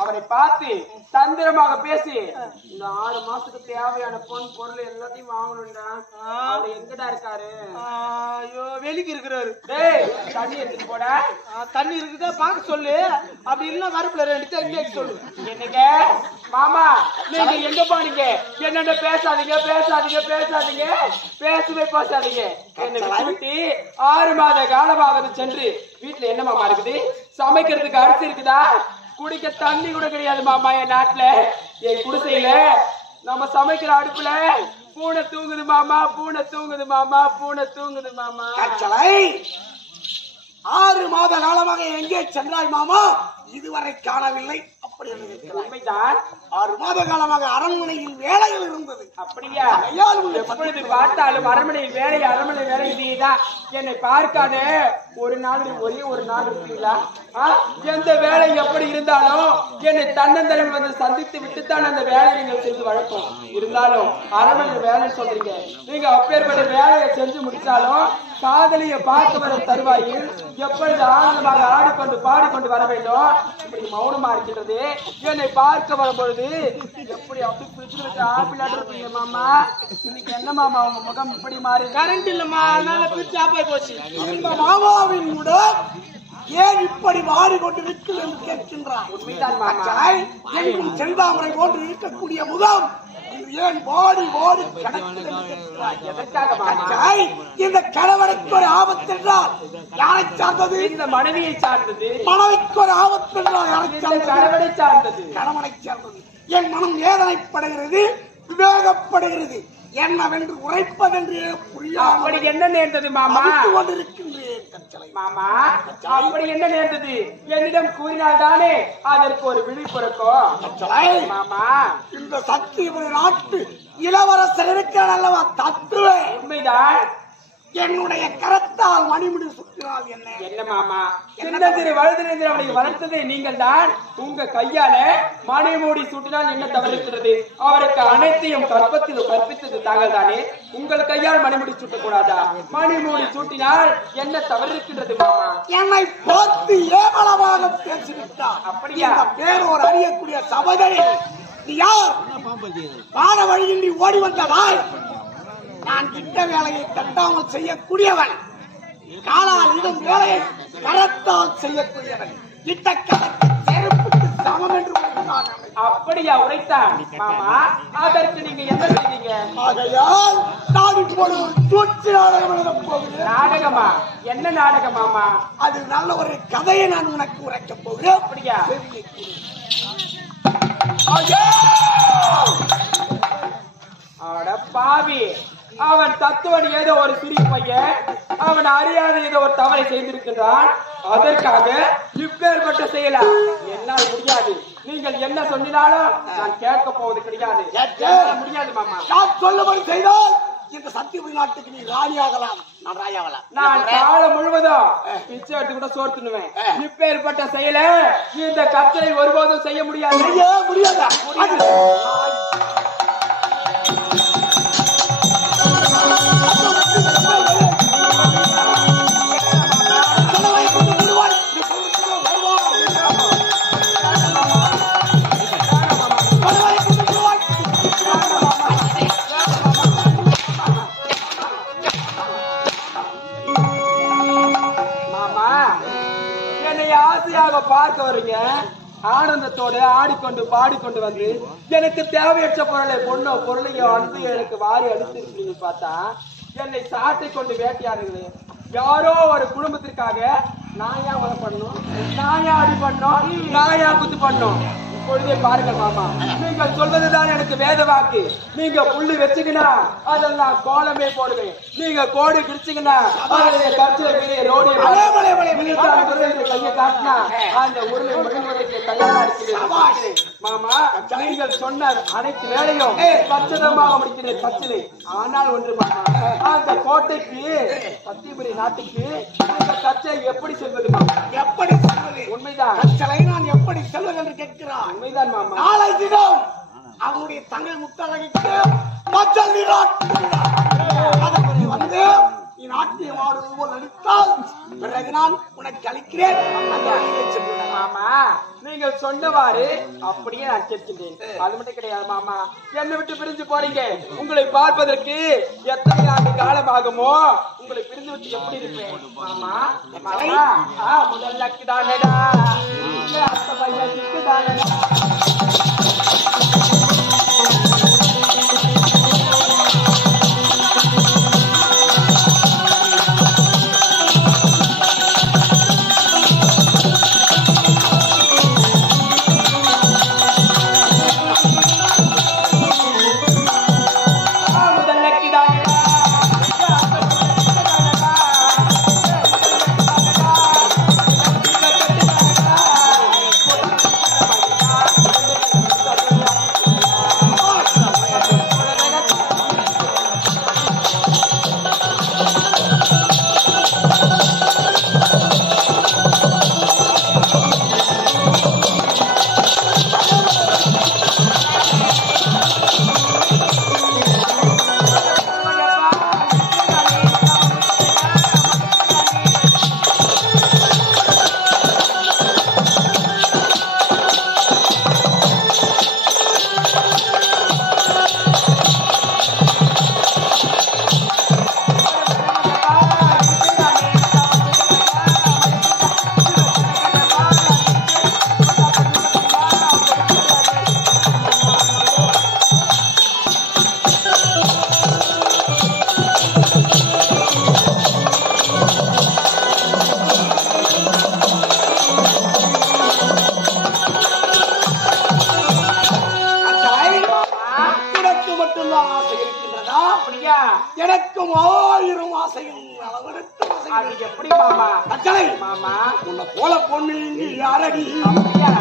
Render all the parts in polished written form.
அவரை பார்த்து தந்திரமாக பேசி இந்த 6 மாசத்துக்கு தேவையான பொன் பொருள் எல்லாத்தையும் வாங்கணும்டா. அவர் எங்கடா இருக்காரு? ஐயோ வெளிக்கு இருக்கிறாரு. டேய் தண்ணி எடுத்துட்டு போட. தண்ணி இருக்குதா பாக்க சொல்லு. அப்படி இல்ல வரப்புல ரெண்டு இங்கே சொல்லு. என்னங்க மாமா நீங்க எங்க போனீங்க? என்னென்ன பேசாதீங்க பேசாதீங்க பேசாதீங்க பேசவே பேசாதீங்க. என்னை விட்டு 6 மாத காலமாக சென்று வீட்டுல என்ன மாமா இருக்குது? சமைக்கிறதுக்கு அரிசி இருக்குதா? குடிக்க தண்ணி கூட கிடையாது மாமா. என் நாட்டுல என் குடிசையில நம்ம சமைக்கிற அடுப்புல பூனை தூங்குது மாமா, பூனை தூங்குது மாமா, பூனை தூங்குது மாமா. 6 மாத காலமாக எங்கே சென்றாய் மாமா? இதுவரை காணவில்லை. அப்படி உண்மைதான். 6 மாத காலமாக அரண்மனையில் வேலைகள் இருந்தது. அப்படியா? எப்பொழுது பார்த்தாலும் அரண்மனையில் வேலை அரண்மனை வேலை இதேதான். என்னை பார்க்காத ஒரு நாள் ஒரே ஒரு நாள் இருப்பீங்களா? எந்த வேலை எப்படி இருந்தாலும் என்னை தன்னந்தரம் வந்து சந்தித்து விட்டுத்தான் அந்த வேலையை நீங்கள் செஞ்சு வழக்கம். இருந்தாலும் அரண்மனை வேலை சொல்றீங்க. நீங்க அப்பேற்பட்ட வேலையை செஞ்சு முடிச்சாலும் காதலிய பார்க்க வரும் தருவாயில் எப்பொழுது ஆனந்தமாக ஆடிக்கொண்டு பாடிக்கொண்டு வர வேண்டும். இப்படி மௌனமா இருக்கின்றது. என்னை பார்க்க வரும் பொழுது எப்படி அப்படி பிடிச்சிருக்கு ஆப்பிளாட்டு இருப்பீங்க மாமா. இன்னைக்கு என்ன மாமா உங்க முகம் இப்படி மாறி? கரண்ட் இல்லம்மா, அதனால பிரிச்சு ஆப்பாய் போச்சு. இந்த மாமாவின் கூட ஏன் இப்படி மாறிக்கொண்டு நிற்கும் என்று கேட்கின்றார். உண்மைதான் மாமா. எங்கும் செந்தாமரை போன்று இருக்கக்கூடிய முகம் ஏன் ஓடி ஓடி இந்த கணவனுக்கு ஒரு ஆபத்து என்றால் யாரை சார்ந்தது? இந்த மனைவியை சார்ந்தது. மனைவிக்கு ஒரு ஆபத்து என்றால் யாரை சார்ந்தது? கணவனை சார்ந்தது. கணவனை சார்ந்தது. என் மனம் வேதனைப்படுகிறது, விவேகப்படுகிறது. என்னவென்று உரைப்பதென்று புரியாது. அப்படி என்ன நேர்ந்தது மாமா? கொண்டிருக்கின்றேன் மாமா. அப்படி என்ன நேர்ந்தது? என்னிடம் கூறினால் தானே அதற்கு ஒரு விழிப்புறக்கும் மாமா. இந்த சக்திபுரி நாட்டு இளவரசர் இருக்கிற அல்லவா தத்துவே? உண்மைதான். என்னுடைய கரத்தால் மணிமுடி சுற்றினால் என்ன? என்ன மாமா? சின்ன சிறு வயதிலிருந்து அவனை வளர்த்ததை நீங்கள் தான். உங்க கையால மணிமூடி சூட்டினால் என்ன தவறுகிறது? அவருக்கு அனைத்தையும் கற்பித்தது தாங்கள் தானே. உங்கள் கையால் மணிமுடி சூட்டக்கூடாதா? மணிமூடி சூட்டினால் என்ன தவறு இருக்கின்றது மாமா? என்னை பார்த்து ஏவலமாக பேசிவிட்டார். அப்படியா? பேரோர் அறியக்கூடிய சபதரை நீ யார்? வாழ வழியின்றி ஓடி வந்ததால் நான் திட்ட வேலையை தட்டாமல் செய்யக்கூடியவன். காலால் இடும் வேலையை கரத்தால் செய்யக்கூடியவன். இட்ட கணக்கு செருப்புக்கு சமம் என்று அப்படியா உரைத்தான் மாமா? அதற்கு நீங்க என்ன செய்தீங்க? ஆகையால் நான் இப்போது ஒரு சூழ்ச்சி நாடகம் எழுதப் போகிறேன். நாடகமா? என்ன நாடகம் மாமா? அது நல்ல ஒரு கதையை நான் உனக்கு உரைக்கப் போகிறேன். அப்படியா? அட பாவி, அவன் தத்துவன் ஏதோ ஒரு சிறிய பையன், அவன் அறியாத ஏதோ ஒரு தவறை செய்திருக்கின்றான். அதற்காக இப்பேற்பட்ட செய்யலாம் என்னால் முடியாது. நீங்கள் என்ன சொன்னாலும் நான் கேட்க போவது கிடையாது. முடியாது மாமா. நான் சொல்லும்படி செய்தால் இந்த சத்தியபுரி நாட்டுக்கு நீ ராணியாகலாம், நான் ராணியாகலாம். நான் காலம் முழுவதும் பிச்சை எடுத்து கூட சோர்த்துனுவேன். இப்பேற்பட்ட செயலை இந்த கத்தரை ஒருபோதும் செய்ய முடியாது. பார்க்க வரீங்க, ஆனந்தத்தோடு ஆடிக்கொண்டு பாடிக்கொண்டு வந்து எனக்கு தேவையற்ற பொருளையோ வந்து எனக்கு வாரி அடித்திருக்கீங்க. பார்த்தா என்னை சாட்டை கொண்டு வேட்டையாடுகிறது. யாரோ ஒரு குடும்பத்திற்காக நான் ஏன் வலை பண்ணணும், நான் ஏன் அடி பண்ணோம், நான் ஏன் குத்து பண்ணோம்? இப்பொழுதே பாருங்கள் மாமா, நீங்கள் சொல்வதுதான் எனக்கு எனக்கு வேத வாக்கு. நீங்க புல்லு வச்சுக்கினா அதெல்லாம் கோலமே போடுவேன். நீங்க கோடு கிழிச்சுக்கினா அதனுடைய கற்றை பெரிய ரோடு கையை காட்டினா அந்த உருளை மகிழ்வதற்கு தயாரா இருக்குது. மாமா, நீங்கள் சொன்ன அனைத்து வேலையும் பச்சதமாக முடிக்கிறேன் பச்சிலை. ஆனால் ஒன்று மாமா, அந்த கோட்டைக்கு பத்திபுரி நாட்டுக்கு இந்த கச்சை எப்படி செல்வது மாமா? எப்படி சொல்வது? உண்மைதான். கச்சலை நான் எப்படி செல்வது என்று கேட்கிறான். உண்மைதான் மாமா. நாளை தினம் அவனுடைய தங்கை முத்தழகைக்கு மஞ்சள் நீராட்டு வந்து நீ நாட்டியம் ஆடுவது போல் நடித்தால் பிறகு நான் உனக்கு அளிக்கிறேன். மாமா, நீங்கள் சொன்னவாறு அப்படியே நான் கேட்கின்றேன். அது மட்டும் கிடையாது மாமா, என்னை விட்டு பிரிஞ்சு போறீங்க. உங்களை பார்ப்பதற்கு எத்தனை ஆண்டு காலம் ஆகுமோ? உங்களை பிரிந்து விட்டு எப்படி இருப்பேன் மாமா? மாமா, முதல்ல தானடா அத்த பையனுக்கு தானடா. எனக்கும் 1000 ஆசையும் எப்படி மாமா? கச்சலை மாமா, உன்னை போல பொண்ணு இங்கு யாரடி? அப்படியா?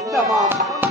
இந்த மாமா